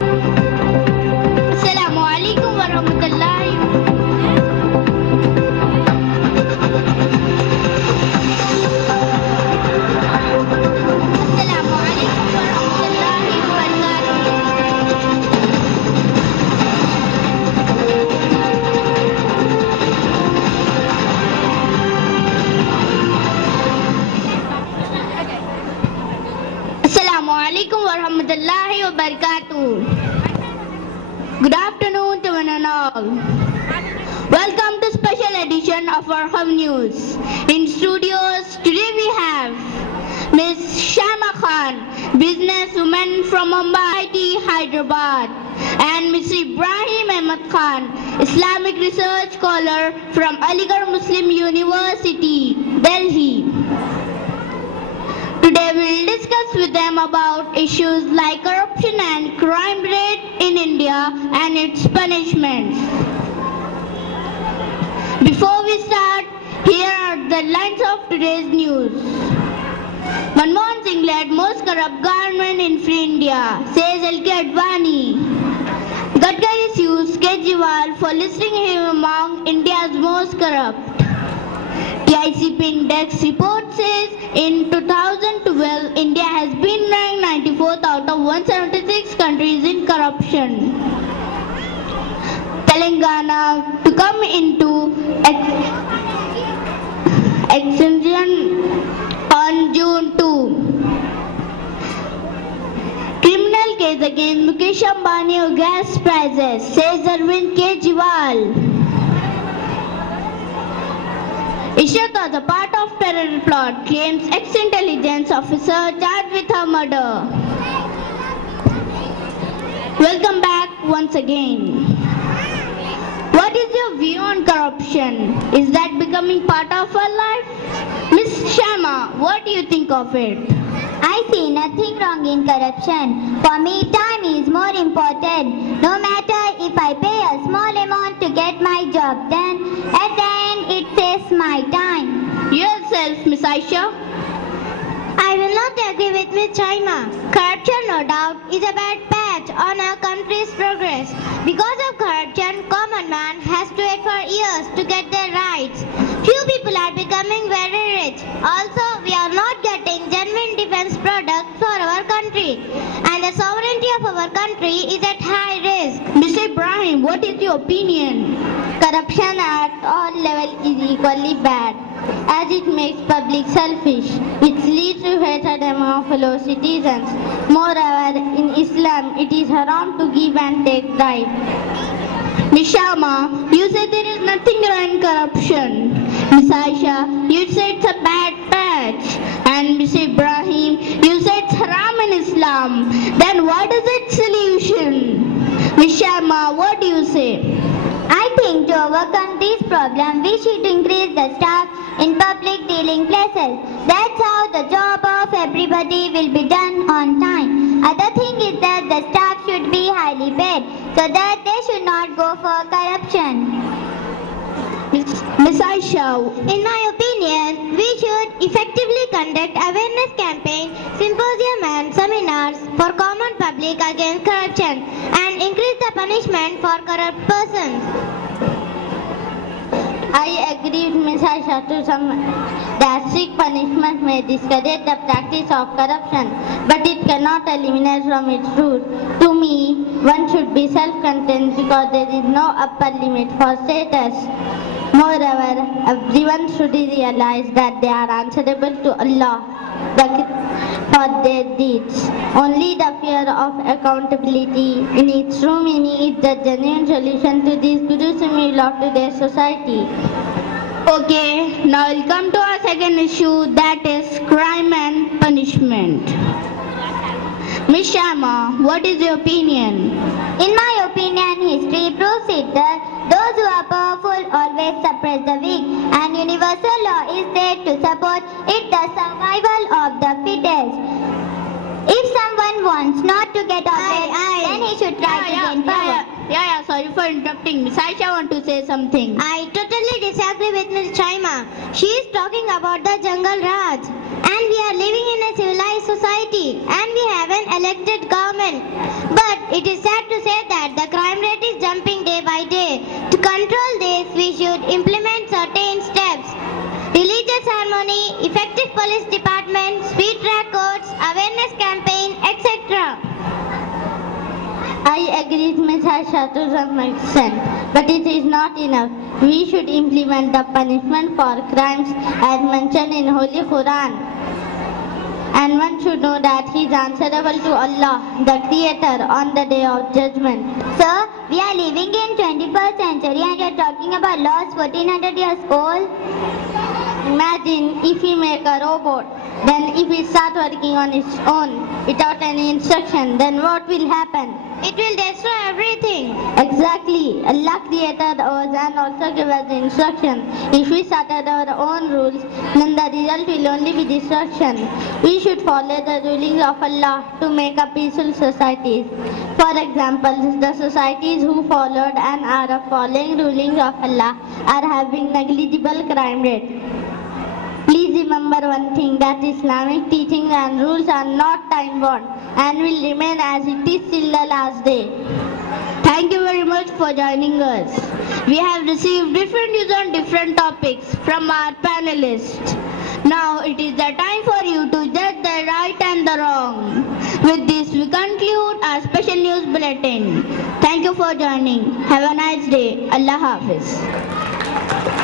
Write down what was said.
Assalamu alaikum warahmatullahi. Assalamu alaikum warahmatullahi wabarakatuh. Assalamu alaikum warahmatullahi wabarakatuh. Good afternoon to one and all. Welcome to special edition of our Hub News. In studios today we have Miss Shama Khan, businesswoman from Mumbai, IIT, Hyderabad, and Mr. Ibrahim Ahmed Khan, Islamic research scholar from Aligarh Muslim University, Delhi. Today we will discuss with them about issues like corruption and crime rate in India and its punishments. Before we start, here are the lines of today's news. Manmohan Singh led most corrupt government in free India, says L.K. Advani. Gadkari sues Kejriwal for listing him among India's most corrupt. TICP Index report says in 2012, India has been ranked 94th out of 176 countries in corruption. Telangana to come into extension on June 2. Criminal case against Mukesh Ambani of gas prices, says Arvind Kejriwal. Ishrat was a part of terror plot, claims ex-intelligence officer charged with her murder. Welcome back once again. What is your view on corruption? Is that becoming part of our life? Miss Shama, what do you think of it? I see nothing wrong in corruption. For me, time is more important. No matter if I pay a small amount to get my job done, at the end it saves my time. Yourself, Miss Aisha? I will not agree with Ms. Chaima. Corruption, no doubt, is a bad patch on our country's progress. Because of corruption, common man has to wait for years to get their rights. Few people are becoming very rich. Also, we are not getting genuine defense products for our country. And the sovereignty of our country is at high risk. Mr. Ibrahim, what is your opinion? Corruption at all levels is equally bad, as it makes public selfish. It leads to hatred among fellow citizens. Moreover, in Islam, it is haram to give and take bribe. Miss Shama, you said there is nothing wrong in corruption. Miss Aisha, you said it's a bad patch. And Mr. Ibrahim, you said it's haram in Islam. Then what is its solution? Miss Shama, what do you say? I think to overcome this problem, we should increase the staff in public dealing places. That's how the job of everybody will be done on time. Other thing is that the staff should be highly paid so that they should not go for corruption. Miss Aisha, In my opinion, we should effectively conduct awareness campaign, symposium and seminars for common public against corruption and increase the punishment for corrupt persons. I agree with Ms. Aisha to some that strict punishment may discourage the practice of corruption, but it cannot eliminate from its root. To me, one should be self-contained because there is no upper limit for status. Moreover, everyone should realize that they are answerable to Allah for their deeds. Only the fear of accountability in its true meaning is the genuine solution to this gruesome of today's society. okay, now we'll come to our second issue, that is crime and punishment. Miss Shama, what is your opinion? In my opinion, history proves it that those who are powerful always suppress the weak, and universal law is there to support it the survival of the fittest. If someone wants not to get away, then he should try to gain power. Sorry for interrupting. Miss Aisha want to say something. I totally disagree with Ms. Chaima. She is talking about the jungle Raj. And we are living in a civilized society and we have an elected government. But it is sad to say that the crime rate is jumping day by day. To control this, we should implement certain steps. Religious harmony, effective police department, speed track courts, awareness campaign, etc. I agree with Ms. Aisha to some extent, but it is not enough. We should implement the punishment for crimes as mentioned in Holy Quran. And one should know that he is answerable to Allah, the Creator, on the Day of Judgment. Sir, we are living in 21st century and you are talking about laws 1400 years old. Imagine if we make a robot, then if it starts working on its own without any instruction, then what will happen? It will destroy everything. Exactly. Allah created us and also gave us the instruction. If we started our own rules, then the result will only be destruction. We should follow the rulings of Allah to make a peaceful society. For example, the societies who followed and are following rulings of Allah are having negligible crime rate. Please remember one thing, that Islamic teachings and rules are not time-bound and will remain as it is till the last day. Thank you very much for joining us. We have received different views on different topics from our panelists. Now it is the time for you to judge the right and the wrong. With this, we conclude our special news bulletin. Thank you for joining. Have a nice day. Allah Hafiz.